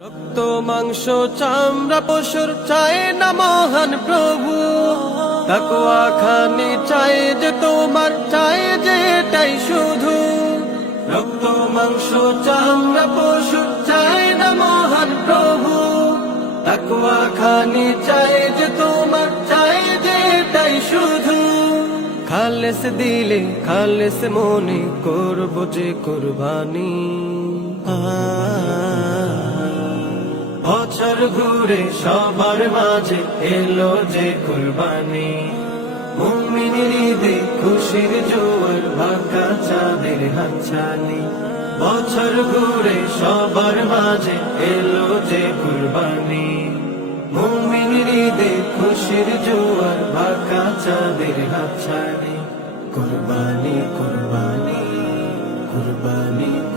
রক্ত মাংস চামড়া পশুর চায় না মহান প্রভু, তাকওয়া খানি চায় যে তোমার, চায় যে এটাই শুধু। রক্ত মাংস চামড়া পশুর চায় না মহান প্রভু, তাকওয়া খানি চায় যে তোমার, চায় যে এটাই শুধু। খালেস দিলে খালেস মনে করব যে কুরবানি। বছর ঘুরে সবার মাঝে এলো যে কুরবানি, মুমিনের ঈদে খুশির জোয়ার, ভাঙা চাঁদের হাতছানি। বছর ঘুরে সবার মাঝে এলো যে কুরবানি, মুমিনের ঈদে খুশির জোয়ার, ভাঙা চাঁদের হাতছানি। কুরবানি কুরবানি কুরবানি।